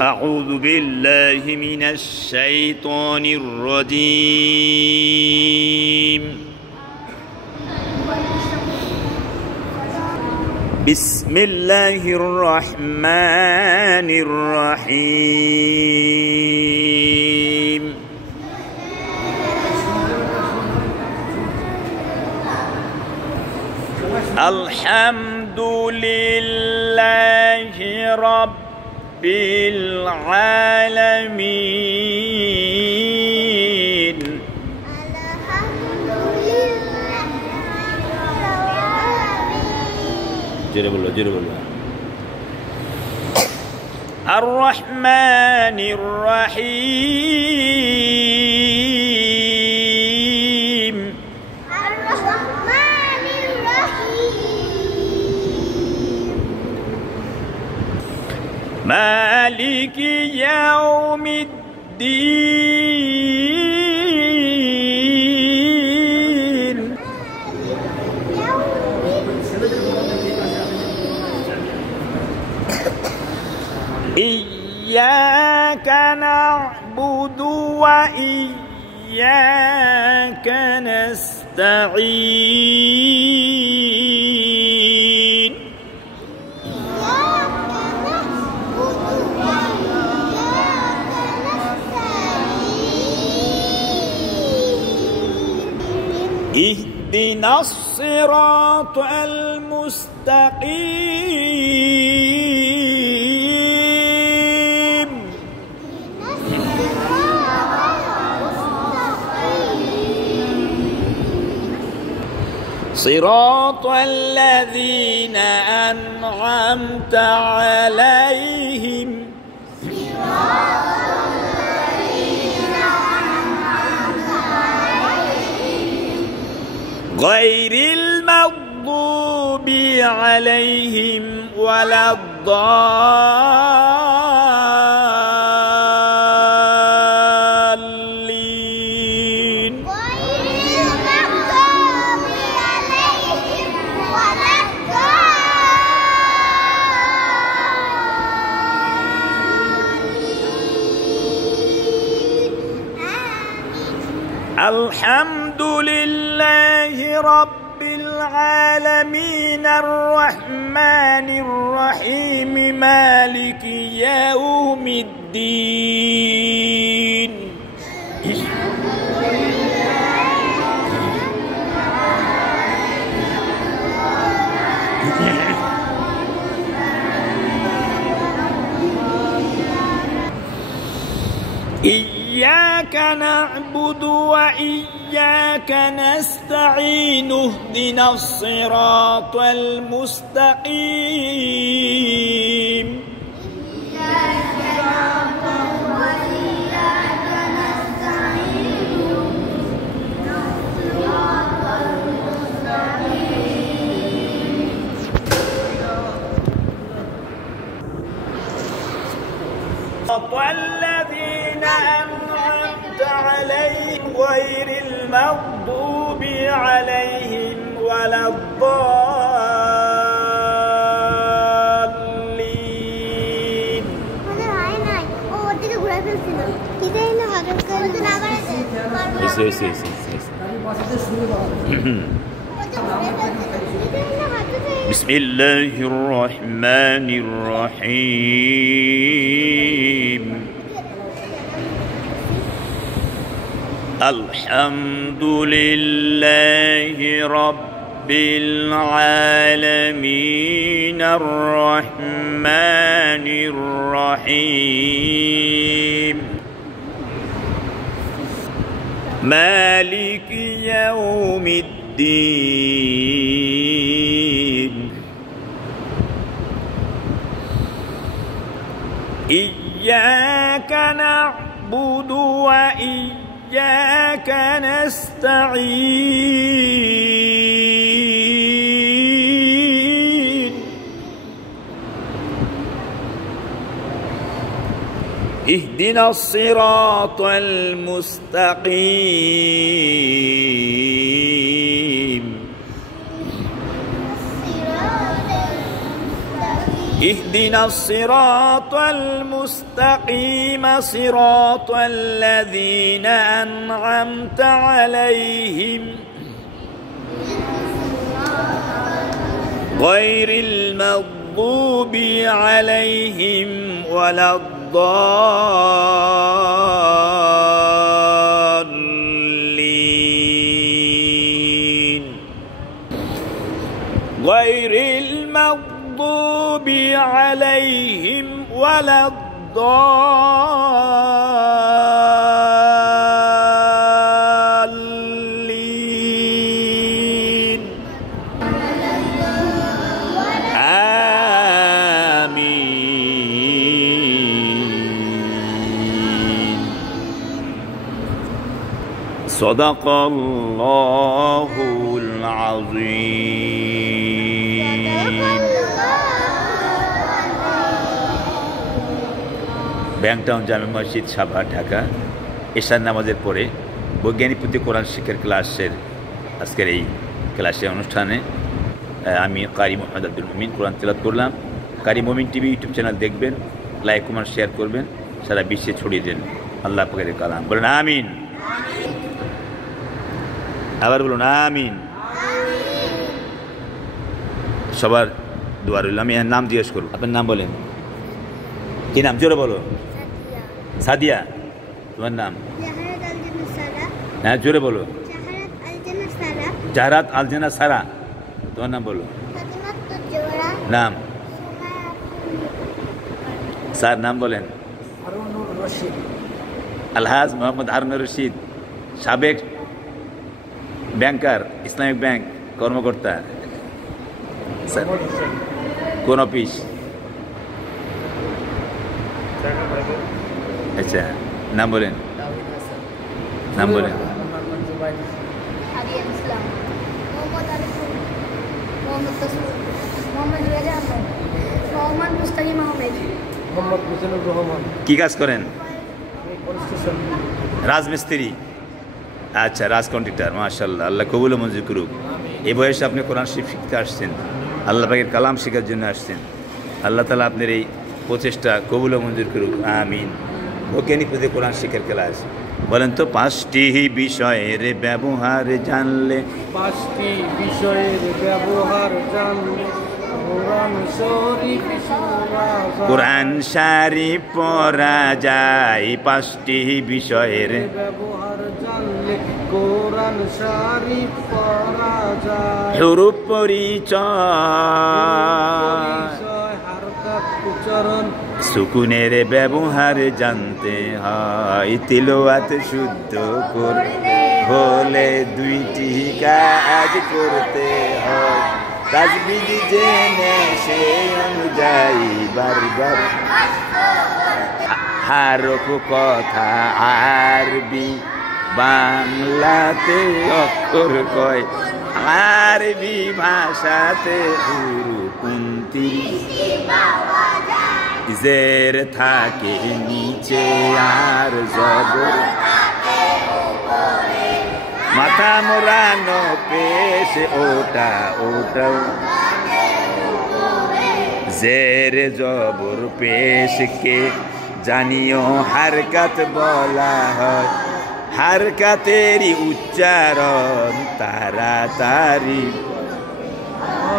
أعوذ بالله من الشيطان الرجيم. بسم الله الرحمن الرحيم. الحمد لله رب العالمين. الرحمن الرحيم. مالك يوم الدين. إياك نعبد وإياك نستعين. اهدنا الصراط المستقيم. صراط الذين أنعمت عليهم غير المغضوب عليهم ولا الضالين. الحمد لله رب العالمين الرحمن الرحيم مالك يوم الدين. إياك نعبد وإياك نستعين. اهدنا الصراط المستقيم. إياك نعبد وإياك نستعين. اهدنا الصراط المستقيم. الذين أنعمت عليهم غير المغضوب عليهم ولا الضالين. بسم الله الرحمن الرحيم. الحمد لله رب العالمين الرحمن الرحيم مالك يوم الدين. إياك نعبد وإياك نستعين. اهدنا الصراط المستقيم. اهدنا الصراط المستقيم صراط الذين أنعمت عليهم غير المغضوب عليهم ولا الضالين غير المغضوب عليهم ولا الضالين آمين صدق الله العظيم ব্যাংটাউন জামে মসজিদ সাভার ঢাকা এশার নামাজের পরে বৈজ্ঞানিক প্রতি কোরআন শিক্ষার ক্লাসের আজকের এই ক্লাসের অনুষ্ঠানে আমি কারি মোহাম্মদ আব্দুল মুমিন কোরআন তেলাওয়াত করলাম। কারি মুমিন টিভি ইউটিউব চ্যানেল দেখবেন, লাইক কমেন্ট শেয়ার করবেন, সারা বিশ্বে ছড়িয়ে দেন আল্লাহ পাকের কালাম। বলেন আমিন। আবার বলুন আমিন। সবার দোয়া রইল। আমি নাম জিজ্ঞেস করব, আপনার নাম বলেন। কি নাম? জোরে বলো। সাদিয়া। তোমার নাম? হ্যাঁ জোরে বলো। জাহরাত আলজানা সারা। তোমার নাম বলো। নাম? স্যার নাম বলেন। আলহাজ মোহাম্মদ হারুনুর রশিদ, সাবেক ব্যাংকার, ইসলামিক ব্যাংক কর্মকর্তা। কোন অফিস? আচ্ছা নাম বলেন। নাম বলেন। কি কাজ করেন? রাজমিস্ত্রি। আচ্ছা রাজ কন্ট্রাক্টর। মাশাআল্লাহ, আল্লাহ কবুল ও মঞ্জুর করুক। এই বয়সে আপনি কোরআন শরীফ শিখতে আসছেন, আল্লাহ পাকের কালাম শেখার জন্য আসছেন। আল্লাহ তাআলা আপনার এই প্রচেষ্টা কবুল ও মঞ্জুর করুক, আমিন। বৈজ্ঞানিক প্রতি কোরআন শিক্ষার ক্লাস। বলেন তো, 5টি বিষয়ের ব্যবহার জানলে, 5টি বিষয়ের ব্যবহার জানলে কোরআন শরীফ পড়া যায়। 5টি বিষয়ের ব্যবহার জানলে কোরআন শরীফ পড়া যায়। হুরুফ পরিচয়, হরকত উচ্চারণ, সুকুনের ব্যবহার জানতে হয়। তিলাওয়াত শুদ্ধ করতে হলে 2টি কাজ করতে হয়। তাজবিদ জেনে সেই অনুযায়ী বারবার হারফ কথা আরবি বাংলাতে অক্ষর কয়। আরবি ভাষাতে হুরুফ 29, জের থাকে নিচে আর জবর মাথা মোড়ানো পেশ ওটা ওটাও। জের জবর পেশকে জানিও হারকাত বলা হয়। হারকাতেরই উচ্চারণ তাড়াতাড়ি।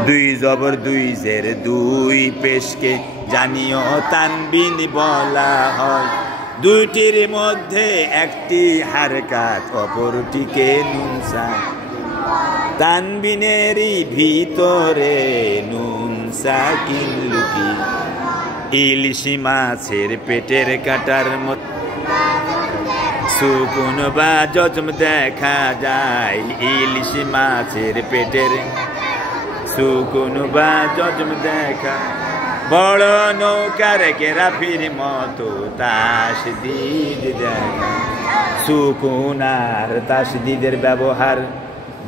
2 জবর 2 জের 2 পেশকে জানিও তানবিন বলা হয়। 2টির মধ্যে একটি হারকাত, অপরটিকে নুন সাকিন। তানবিনেরই ভিতরে নুন সাকিন লুকি। ইলিশ মাছের পেটের কাটার মত সুকুন বা জজম দেখা যায়। ইলিশ মাছের পেটের সুকুন বা জজম দেখা। বড় নৌকার গেরাফির মতো তাসদিদ দেখা। সুকুন আর তাসদিদের ব্যবহার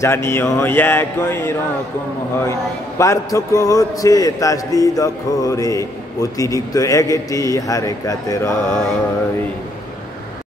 জানিও একই রকম হয়। পার্থক্য হচ্ছে তাসদিদ অক্ষরে অতিরিক্ত একটি হারকাত রয়।